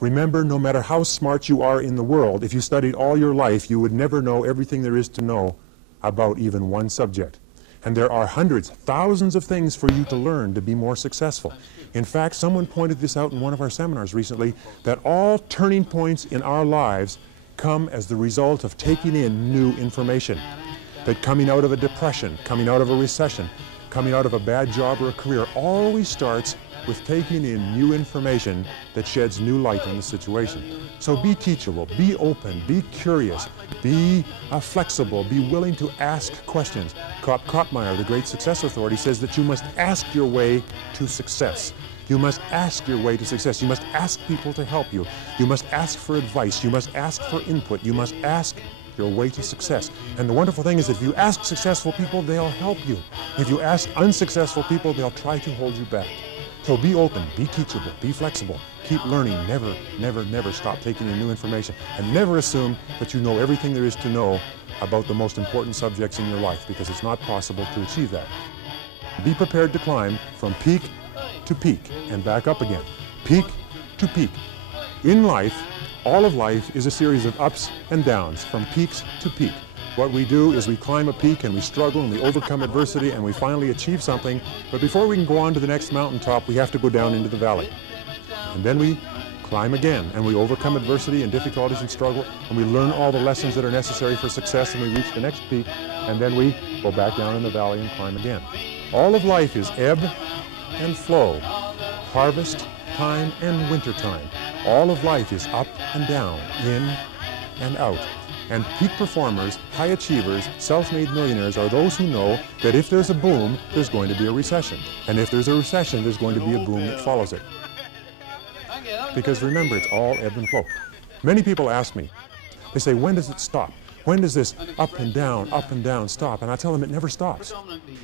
Remember, no matter how smart you are in the world, if you studied all your life, you would never know everything there is to know about even one subject. And there are hundreds, thousands of things for you to learn to be more successful. In fact, someone pointed this out in one of our seminars recently, that all turning points in our lives come as the result of taking in new information. That coming out of a depression, coming out of a recession, coming out of a bad job or a career always starts with taking in new information that sheds new light on the situation. So be teachable, be open, be curious, be flexible, be willing to ask questions. Kopmeyer, the great success authority, says that you must ask your way to success. You must ask your way to success. You must ask people to help you. You must ask for advice. You must ask for input. You must ask your way to success. And the wonderful thing is, if you ask successful people, they'll help you. If you ask unsuccessful people, they'll try to hold you back. So be open, be teachable, be flexible, keep learning, never, never, never stop taking in new information, and never assume that you know everything there is to know about the most important subjects in your life, because it's not possible to achieve that. Be prepared to climb from peak to peak and back up again, peak to peak. In life, all of life is a series of ups and downs, from peaks to peak. What we do is we climb a peak and we struggle and we overcome adversity and we finally achieve something, but before we can go on to the next mountaintop, we have to go down into the valley. And then we climb again and we overcome adversity and difficulties and struggle, and we learn all the lessons that are necessary for success, and we reach the next peak, and then we go back down in the valley and climb again. All of life is ebb and flow, harvest time and winter time. All of life is up and down, in and out. And peak performers, high achievers, self-made millionaires are those who know that if there's a boom, there's going to be a recession. And if there's a recession, there's going to be a boom that follows it. Because remember, it's all ebb and flow. Many people ask me, they say, when does it stop? When does this up and down stop? And I tell them it never stops.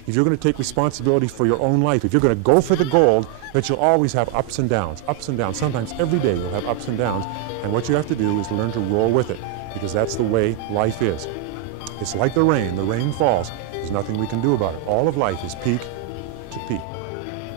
If you're going to take responsibility for your own life, if you're going to go for the gold, that you'll always have ups and downs. Sometimes every day you'll have ups and downs. And what you have to do is learn to roll with it, because that's the way life is. It's like the rain falls. There's nothing we can do about it. All of life is peak to peak.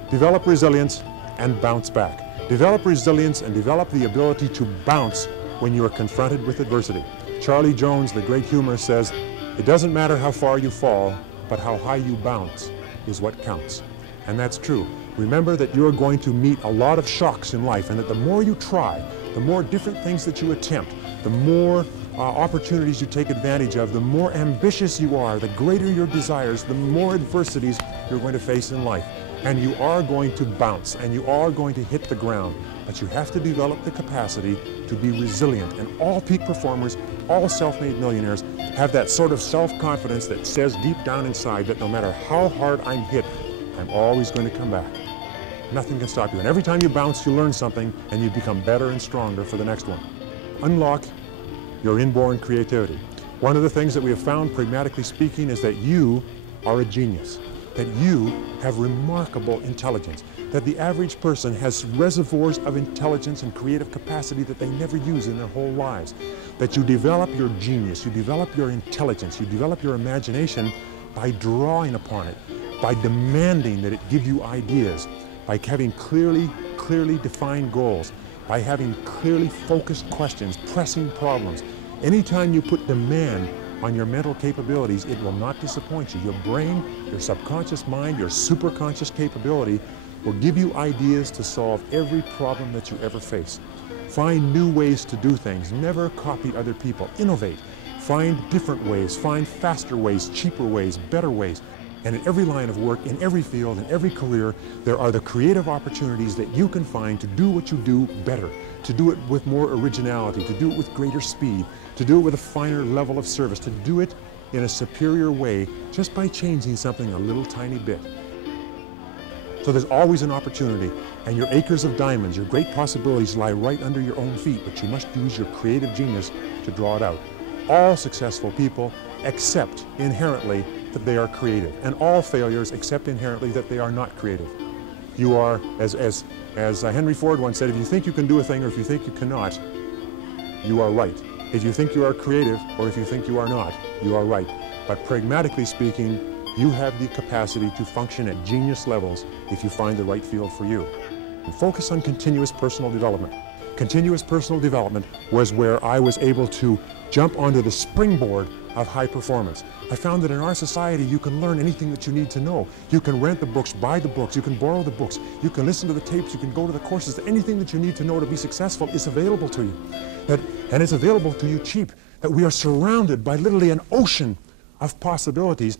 Develop resilience and bounce back. Develop resilience and develop the ability to bounce when you are confronted with adversity. Charlie Jones, the great humorist, says, "It doesn't matter how far you fall, but how high you bounce is what counts." And that's true. Remember that you're going to meet a lot of shocks in life, and that the more you try, the more different things that you attempt, the more opportunities you take advantage of, the more ambitious you are, the greater your desires, the more adversities you're going to face in life. And you are going to bounce, and you are going to hit the ground. But you have to develop the capacity to be resilient. And all peak performers, all self-made millionaires, have that sort of self-confidence that says deep down inside that no matter how hard I'm hit, I'm always going to come back. Nothing can stop you. And every time you bounce, you learn something, and you become better and stronger for the next one. Unlock your inborn creativity. One of the things that we have found, pragmatically speaking, is that you are a genius, that you have remarkable intelligence, that the average person has reservoirs of intelligence and creative capacity that they never use in their whole lives, that you develop your genius, you develop your intelligence, you develop your imagination by drawing upon it, by demanding that it give you ideas, by having clearly defined goals, by having clearly focused questions, pressing problems. Anytime you put demand on your mental capabilities, it will not disappoint you. Your brain, your subconscious mind, your superconscious capability will give you ideas to solve every problem that you ever face. Find new ways to do things. Never copy other people. Innovate. Find different ways. Find faster ways, cheaper ways, better ways. And in every line of work, in every field, in every career, there are the creative opportunities that you can find to do what you do better, to do it with more originality, to do it with greater speed, to do it with a finer level of service, to do it in a superior way just by changing something a little tiny bit. So there's always an opportunity, and your acres of diamonds, your great possibilities lie right under your own feet, but you must use your creative genius to draw it out. All successful people accept inherently that they are creative, and all failures accept inherently that they are not creative. You are, as Henry Ford once said, if you think you can do a thing or if you think you cannot, you are right. If you think you are creative or if you think you are not, you are right. But pragmatically speaking, you have the capacity to function at genius levels if you find the right field for you. And focus on continuous personal development. Continuous personal development was where I was able to jump onto the springboard of high performance. I found that in our society you can learn anything that you need to know. You can rent the books, buy the books, you can borrow the books, you can listen to the tapes, you can go to the courses. Anything that you need to know to be successful is available to you. And it's available to you cheap. That we are surrounded by literally an ocean of possibilities.